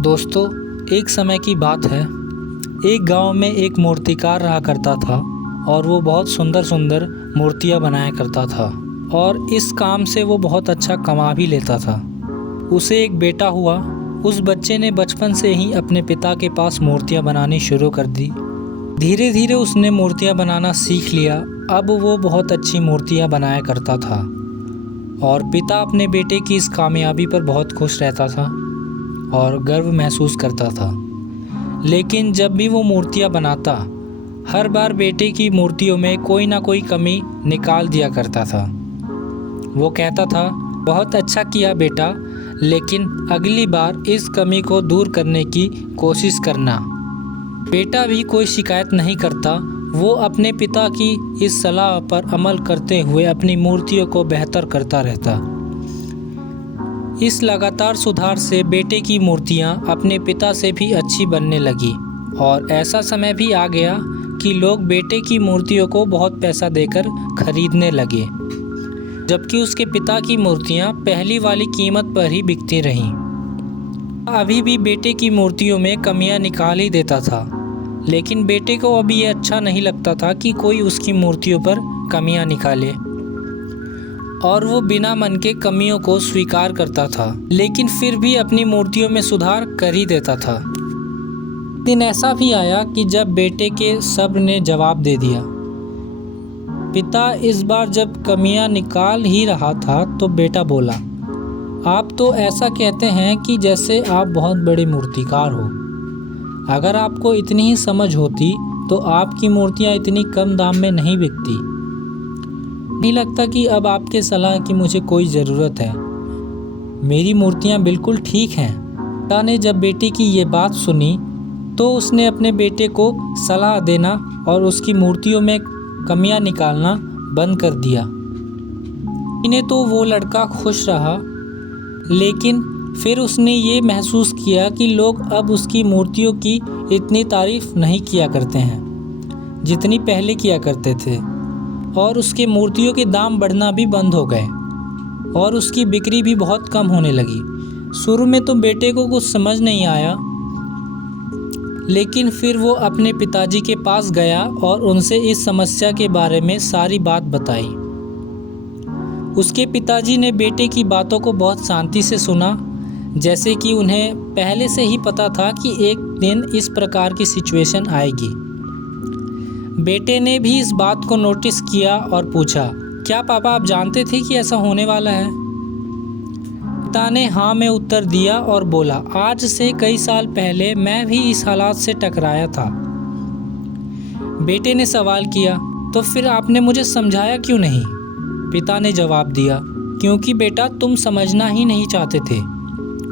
दोस्तों, एक समय की बात है। एक गांव में एक मूर्तिकार रहा करता था और वो बहुत सुंदर सुंदर मूर्तियां बनाया करता था और इस काम से वो बहुत अच्छा कमा भी लेता था। उसे एक बेटा हुआ। उस बच्चे ने बचपन से ही अपने पिता के पास मूर्तियां बनानी शुरू कर दी। धीरे धीरे उसने मूर्तियां बनाना सीख लिया। अब वो बहुत अच्छी मूर्तियां बनाया करता था और पिता अपने बेटे की इस कामयाबी पर बहुत खुश रहता था और गर्व महसूस करता था। लेकिन जब भी वो मूर्तियां बनाता, हर बार बेटे की मूर्तियों में कोई ना कोई कमी निकाल दिया करता था। वो कहता था, बहुत अच्छा किया बेटा, लेकिन अगली बार इस कमी को दूर करने की कोशिश करना। बेटा भी कोई शिकायत नहीं करता। वो अपने पिता की इस सलाह पर अमल करते हुए अपनी मूर्तियों को बेहतर करता रहता। इस लगातार सुधार से बेटे की मूर्तियां अपने पिता से भी अच्छी बनने लगी और ऐसा समय भी आ गया कि लोग बेटे की मूर्तियों को बहुत पैसा देकर खरीदने लगे, जबकि उसके पिता की मूर्तियां पहली वाली कीमत पर ही बिकती रहीं। अभी भी बेटे की मूर्तियों में कमियां निकाल ही देता था, लेकिन बेटे को अभी ये अच्छा नहीं लगता था कि कोई उसकी मूर्तियों पर कमियां निकाले और वो बिना मन के कमियों को स्वीकार करता था, लेकिन फिर भी अपनी मूर्तियों में सुधार कर ही देता था। दिन ऐसा भी आया कि जब बेटे के सब्र ने जवाब दे दिया। पिता इस बार जब कमियां निकाल ही रहा था तो बेटा बोला, आप तो ऐसा कहते हैं कि जैसे आप बहुत बड़े मूर्तिकार हो। अगर आपको इतनी ही समझ होती तो आपकी मूर्तियां इतनी कम दाम में नहीं बिकती। नहीं लगता कि अब आपके सलाह की मुझे कोई ज़रूरत है। मेरी मूर्तियां बिल्कुल ठीक हैं। पिता ने जब बेटे की ये बात सुनी तो उसने अपने बेटे को सलाह देना और उसकी मूर्तियों में कमियां निकालना बंद कर दिया। इन्हें तो वो लड़का खुश रहा, लेकिन फिर उसने ये महसूस किया कि लोग अब उसकी मूर्तियों की इतनी तारीफ नहीं किया करते हैं जितनी पहले किया करते थे, और उसके मूर्तियों के दाम बढ़ना भी बंद हो गए और उसकी बिक्री भी बहुत कम होने लगी। शुरू में तो बेटे को कुछ समझ नहीं आया, लेकिन फिर वो अपने पिताजी के पास गया और उनसे इस समस्या के बारे में सारी बात बताई। उसके पिताजी ने बेटे की बातों को बहुत शांति से सुना, जैसे कि उन्हें पहले से ही पता था कि एक दिन इस प्रकार की सिचुएशन आएगी। बेटे ने भी इस बात को नोटिस किया और पूछा, क्या पापा आप जानते थे कि ऐसा होने वाला है? पिता ने हाँ में उत्तर दिया और बोला, आज से कई साल पहले मैं भी इस हालात से टकराया था। बेटे ने सवाल किया, तो फिर आपने मुझे समझाया क्यों नहीं? पिता ने जवाब दिया, क्योंकि बेटा तुम समझना ही नहीं चाहते थे।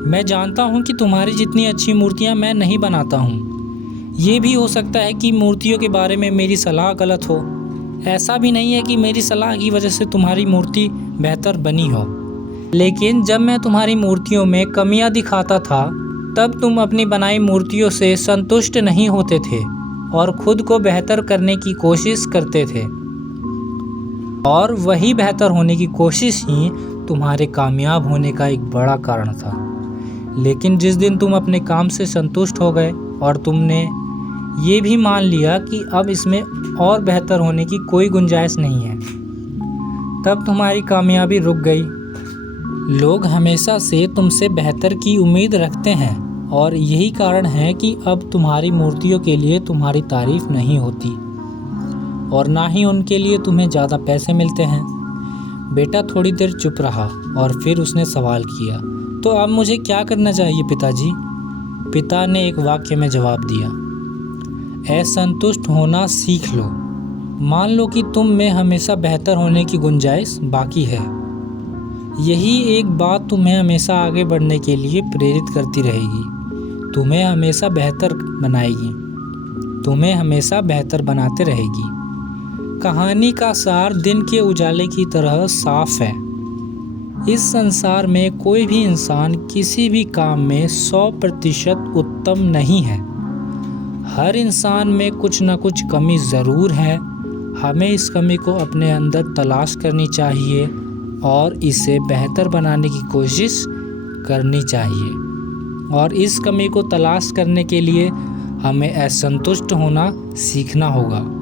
मैं जानता हूँ कि तुम्हारी जितनी अच्छी मूर्तियाँ मैं नहीं बनाता हूँ। ये भी हो सकता है कि मूर्तियों के बारे में मेरी सलाह गलत हो। ऐसा भी नहीं है कि मेरी सलाह की वजह से तुम्हारी मूर्ति बेहतर बनी हो, लेकिन जब मैं तुम्हारी मूर्तियों में कमियां दिखाता था तब तुम अपनी बनाई मूर्तियों से संतुष्ट नहीं होते थे और खुद को बेहतर करने की कोशिश करते थे, और वही बेहतर होने की कोशिश ही तुम्हारे कामयाब होने का एक बड़ा कारण था। लेकिन जिस दिन तुम अपने काम से संतुष्ट हो गए और तुमने ये भी मान लिया कि अब इसमें और बेहतर होने की कोई गुंजाइश नहीं है, तब तुम्हारी कामयाबी रुक गई। लोग हमेशा से तुमसे बेहतर की उम्मीद रखते हैं और यही कारण है कि अब तुम्हारी मूर्तियों के लिए तुम्हारी तारीफ नहीं होती और ना ही उनके लिए तुम्हें ज़्यादा पैसे मिलते हैं। बेटा थोड़ी देर चुप रहा और फिर उसने सवाल किया, तो अब मुझे क्या करना चाहिए पिताजी? पिता ने एक वाक्य में जवाब दिया, असंतुष्ट होना सीख लो। मान लो कि तुम में हमेशा बेहतर होने की गुंजाइश बाकी है। यही एक बात तुम्हें हमेशा आगे बढ़ने के लिए प्रेरित करती रहेगी, तुम्हें हमेशा बेहतर बनाएगी, तुम्हें हमेशा बेहतर बनाते रहेगी। कहानी का सार दिन के उजाले की तरह साफ है। इस संसार में कोई भी इंसान किसी भी काम में 100% उत्तम नहीं है। हर इंसान में कुछ ना कुछ कमी ज़रूर है। हमें इस कमी को अपने अंदर तलाश करनी चाहिए और इसे बेहतर बनाने की कोशिश करनी चाहिए। और इस कमी को तलाश करने के लिए हमें असंतुष्ट होना सीखना होगा।